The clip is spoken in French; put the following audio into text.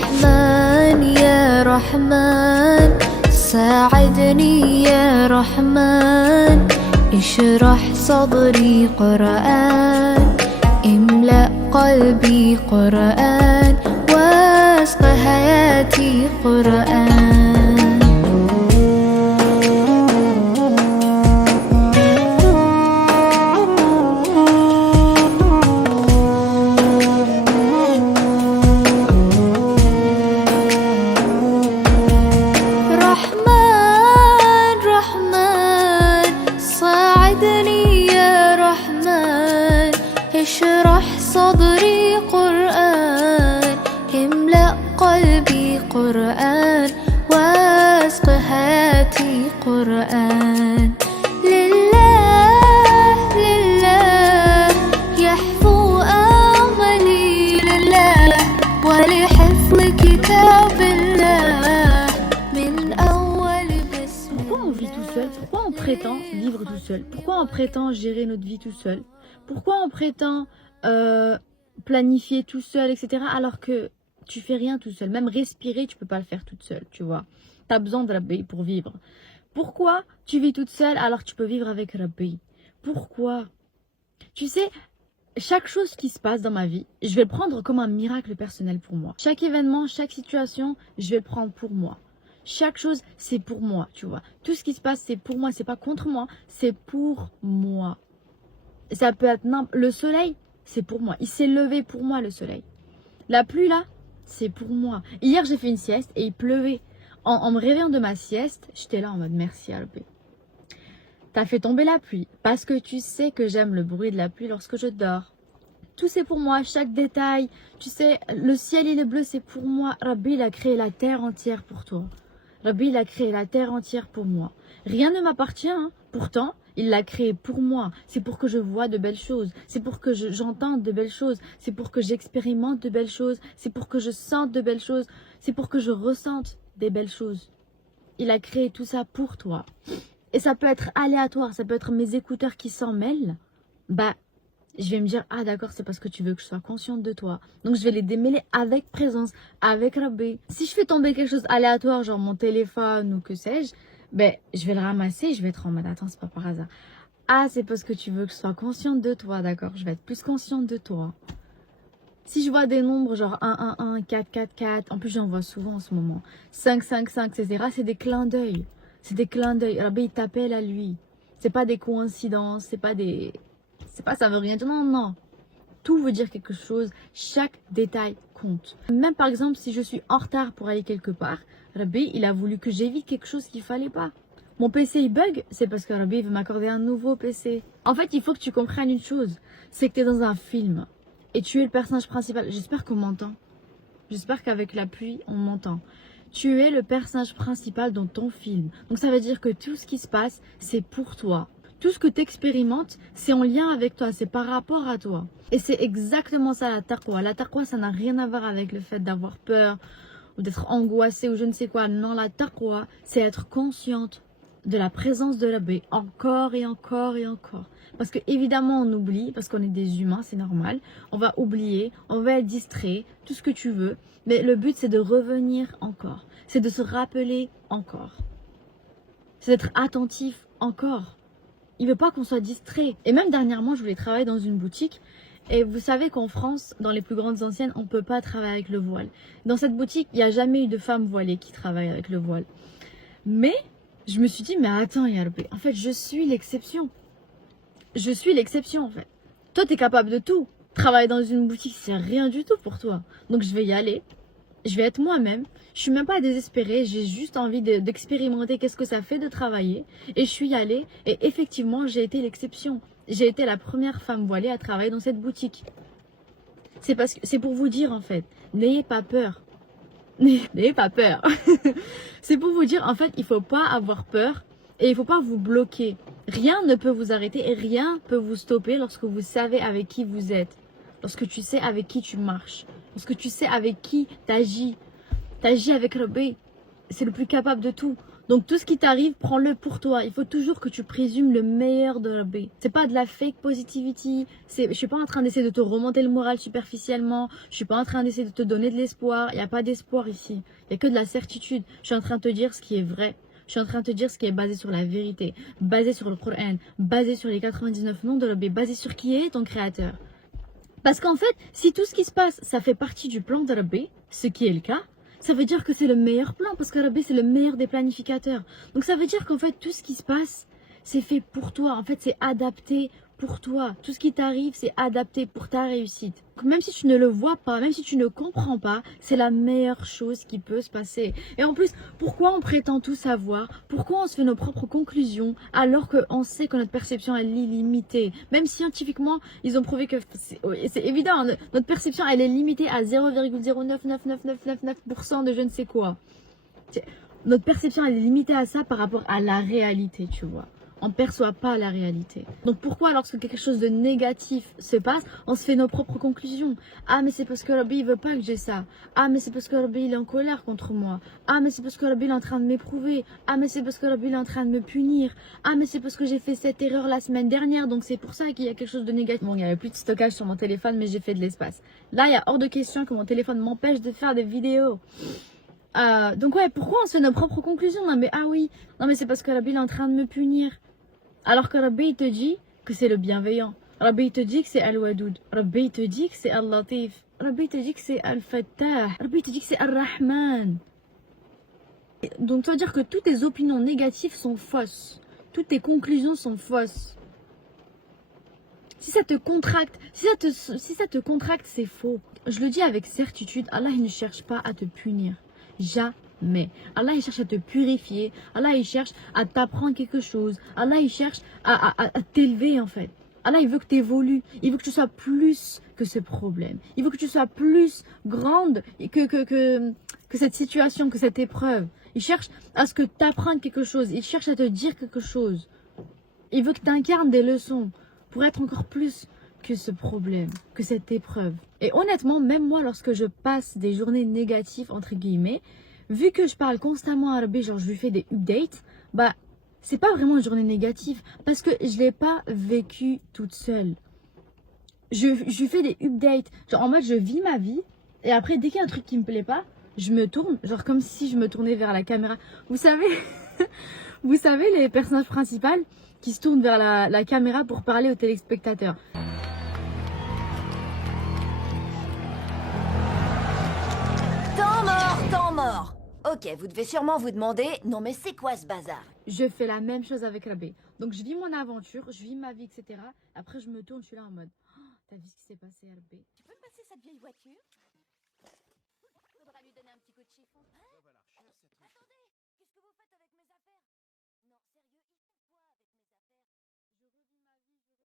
رحمن يا رحمن ساعدني يا رحمن اشرح صدري قرآن املأ قلبي قرآن واسق حياتي قرآن اشرح صدري قرآن املأ قلبي قرآن واسق حياتي قرآن لله لله يحفو أملي لله ولحفظ كتاب الله من أول بسم الله. Pourquoi on vit tout seul? Pourquoi on prétend vivre tout seul? Pourquoi on prétend gérer notre vie tout seul? Pourquoi on prétend planifier tout seul, etc. alors que tu fais rien tout seul? Même respirer, tu peux pas le faire toute seule, tu vois. Tu as besoin de Rabbi pour vivre. Pourquoi tu vis toute seule alors que tu peux vivre avec Rabbi? Pourquoi? Tu sais, chaque chose qui se passe dans ma vie, je vais le prendre comme un miracle personnel pour moi. Chaque événement, chaque situation, je vais le prendre pour moi. Chaque chose, c'est pour moi, tu vois. Tout ce qui se passe, c'est pour moi, c'est pas contre moi, c'est pour moi. Ça peut être le soleil, c'est pour moi. Il s'est levé pour moi, le soleil. La pluie, là, c'est pour moi. Hier, j'ai fait une sieste et il pleuvait. En me réveillant de ma sieste, j'étais là en mode merci, Albé. T'as fait tomber la pluie parce que tu sais que j'aime le bruit de la pluie lorsque je dors. Tout c'est pour moi, chaque détail. Tu sais, le ciel et le bleu, c'est pour moi. Rabbi, il a créé la terre entière pour toi. Rabbi, il a créé la terre entière pour moi. Rien ne m'appartient, hein. Pourtant, il l'a créé pour moi. C'est pour que je vois de belles choses. C'est pour que j'entende de belles choses. C'est pour que j'expérimente de belles choses. C'est pour que je sente de belles choses. C'est pour que je ressente des belles choses. Il a créé tout ça pour toi. Et ça peut être aléatoire. Ça peut être mes écouteurs qui s'en mêlent. Bah, je vais me dire, ah d'accord, c'est parce que tu veux que je sois consciente de toi. Donc je vais les démêler avec présence, avec Rabbi. Si je fais tomber quelque chose aléatoire, genre mon téléphone ou que sais-je, ben, je vais le ramasser et je vais être en mode, attends, c'est pas par hasard. Ah, c'est parce que tu veux que je sois consciente de toi, d'accord? Je vais être plus consciente de toi. Si je vois des nombres genre 1, 1, 1, 4, 4, 4, en plus j'en vois souvent en ce moment, 5, 5, 5, etc., c'est des clins d'œil. C'est des clins d'œil. Rabbi, il t'appelle à lui. C'est pas des coïncidences, c'est pas des... C'est pas ça veut rien dire, non, non. Tout veut dire quelque chose, chaque détail compte. Même par exemple, si je suis en retard pour aller quelque part, Rabbi, il a voulu que j'évite quelque chose qu'il fallait pas. Mon PC, il bug, c'est parce que Rabbi veut m'accorder un nouveau PC. En fait, il faut que tu comprennes une chose, c'est que tu es dans un film et tu es le personnage principal. J'espère qu'on m'entend. J'espère qu'avec la pluie, on m'entend. Tu es le personnage principal dans ton film. Donc ça veut dire que tout ce qui se passe, c'est pour toi. Tout ce que tu expérimentes, c'est en lien avec toi, c'est par rapport à toi. Et c'est exactement ça la taqwa. La taqwa, ça n'a rien à voir avec le fait d'avoir peur ou d'être angoissé ou je ne sais quoi. Non, la taqwa, c'est être consciente de la présence de Rabbi encore et encore et encore. Parce que évidemment on oublie, parce qu'on est des humains, c'est normal. On va oublier, on va être distrait, tout ce que tu veux. Mais le but, c'est de revenir encore. C'est de se rappeler encore. C'est d'être attentif encore. Il veut pas qu'on soit distrait. Et même dernièrement, je voulais travailler dans une boutique. Et vous savez qu'en France, dans les plus grandes anciennes, on ne peut pas travailler avec le voile. Dans cette boutique, il n'y a jamais eu de femme voilée qui travaille avec le voile. Mais je me suis dit, mais attends, Yarbi, en fait, je suis l'exception. Je suis l'exception, en fait. Toi, tu es capable de tout. Travailler dans une boutique, c'est rien du tout pour toi. Donc, je vais y aller. Je vais être moi-même. Je suis même pas désespérée. J'ai juste envie d'expérimenter qu'est-ce que ça fait de travailler. Et je suis allée. Et effectivement, j'ai été l'exception. J'ai été la première femme voilée à travailler dans cette boutique. C'est pour vous dire, en fait, n'ayez pas peur. N'ayez pas peur. C'est pour vous dire, en fait, il faut pas avoir peur. Et il faut pas vous bloquer. Rien ne peut vous arrêter et rien peut vous stopper lorsque vous savez avec qui vous êtes. Lorsque tu sais avec qui tu marches. Parce que tu sais avec qui t'agis. T'agis avec Rabbi. C'est le plus capable de tout. Donc tout ce qui t'arrive, prends-le pour toi. Il faut toujours que tu présumes le meilleur de Rabbi. C'est pas de la fake positivity. Je suis pas en train d'essayer de te remonter le moral superficiellement. Je suis pas en train d'essayer de te donner de l'espoir. Il n'y a pas d'espoir ici. Il n'y a que de la certitude. Je suis en train de te dire ce qui est vrai. Je suis en train de te dire ce qui est basé sur la vérité, basé sur le Coran, basé sur les 99 noms de Rabbi, basé sur qui est ton créateur. Parce qu'en fait, si tout ce qui se passe, ça fait partie du plan de Rabbi, ce qui est le cas, ça veut dire que c'est le meilleur plan, parce que Rabbi, c'est le meilleur des planificateurs. Donc ça veut dire qu'en fait, tout ce qui se passe, c'est fait pour toi. En fait, c'est adapté pour toi. Tout ce qui t'arrive, c'est adapté pour ta réussite. Donc, même si tu ne le vois pas, même si tu ne comprends pas, c'est la meilleure chose qui peut se passer. Et en plus, pourquoi on prétend tout savoir? Pourquoi on se fait nos propres conclusions alors qu'on sait que notre perception elle est limitée? Même scientifiquement, ils ont prouvé que c'est évident, hein, notre perception elle est limitée à 0,0999999% de je ne sais quoi. Notre perception elle est limitée à ça par rapport à la réalité, tu vois. On ne perçoit pas la réalité. Donc pourquoi lorsque quelque chose de négatif se passe, on se fait nos propres conclusions? Ah mais c'est parce que Rabbi il veut pas que j'ai ça. Ah mais c'est parce que Rabbi il est en colère contre moi. Ah mais c'est parce que Rabbi il est en train de m'éprouver. Ah mais c'est parce que Rabbi il est en train de me punir. Ah mais c'est parce que j'ai fait cette erreur la semaine dernière, donc c'est pour ça qu'il y a quelque chose de négatif. Bon, il n'y avait plus de stockage sur mon téléphone, mais j'ai fait de l'espace. Là, il y a hors de question que mon téléphone m'empêche de faire des vidéos. Donc ouais, pourquoi on se fait nos propres conclusions? Non mais ah oui, non mais c'est parce que Rabbi il est en train de me punir. Alors que Rabbi il te dit que c'est le bienveillant. Rabbi il te dit que c'est Al-Wadoud. Rabbi il te dit que c'est Al-Latif. Rabbi il te dit que c'est Al-Fattah. Rabbi il te dit que c'est Al-Rahman. Donc ça veut dire que toutes tes opinions négatives sont fausses. Toutes tes conclusions sont fausses. Si ça te contracte, si ça te contracte, c'est faux. Je le dis avec certitude, Allah il ne cherche pas à te punir. Jamais. Allah il cherche à te purifier. Allah il cherche à t'apprendre quelque chose. Allah il cherche à t'élever en fait. Allah il veut que tu évolues. Il veut que tu sois plus que ce problème. Il veut que tu sois plus grande que cette situation, que cette épreuve. Il cherche à ce que tu apprennes quelque chose. Il cherche à te dire quelque chose. Il veut que tu incarnes des leçons pour être encore plus que ce problème, que cette épreuve. Et honnêtement, même moi, lorsque je passe des journées négatives, entre guillemets, vu que je parle constamment à Rabbi, genre je lui fais des updates, bah, c'est pas vraiment une journée négative, parce que je l'ai pas vécue toute seule. Je lui fais des updates, genre en mode je vis ma vie, et après, dès qu'il y a un truc qui me plaît pas, je me tourne, genre comme si je me tournais vers la caméra. Vous savez, vous savez les personnages principaux qui se tournent vers la caméra pour parler aux téléspectateurs. Temps mort. Ok, vous devez sûrement vous demander, non mais c'est quoi ce bazar? Je fais la même chose avec Rabbi. Donc je vis mon aventure, je vis ma vie, etc. Après je me tourne, je suis là en mode, oh, t'as vu ce qui s'est passé Rabbi? Tu peux me passer cette vieille voiture? Faudra lui donner un petit coup de chiffon.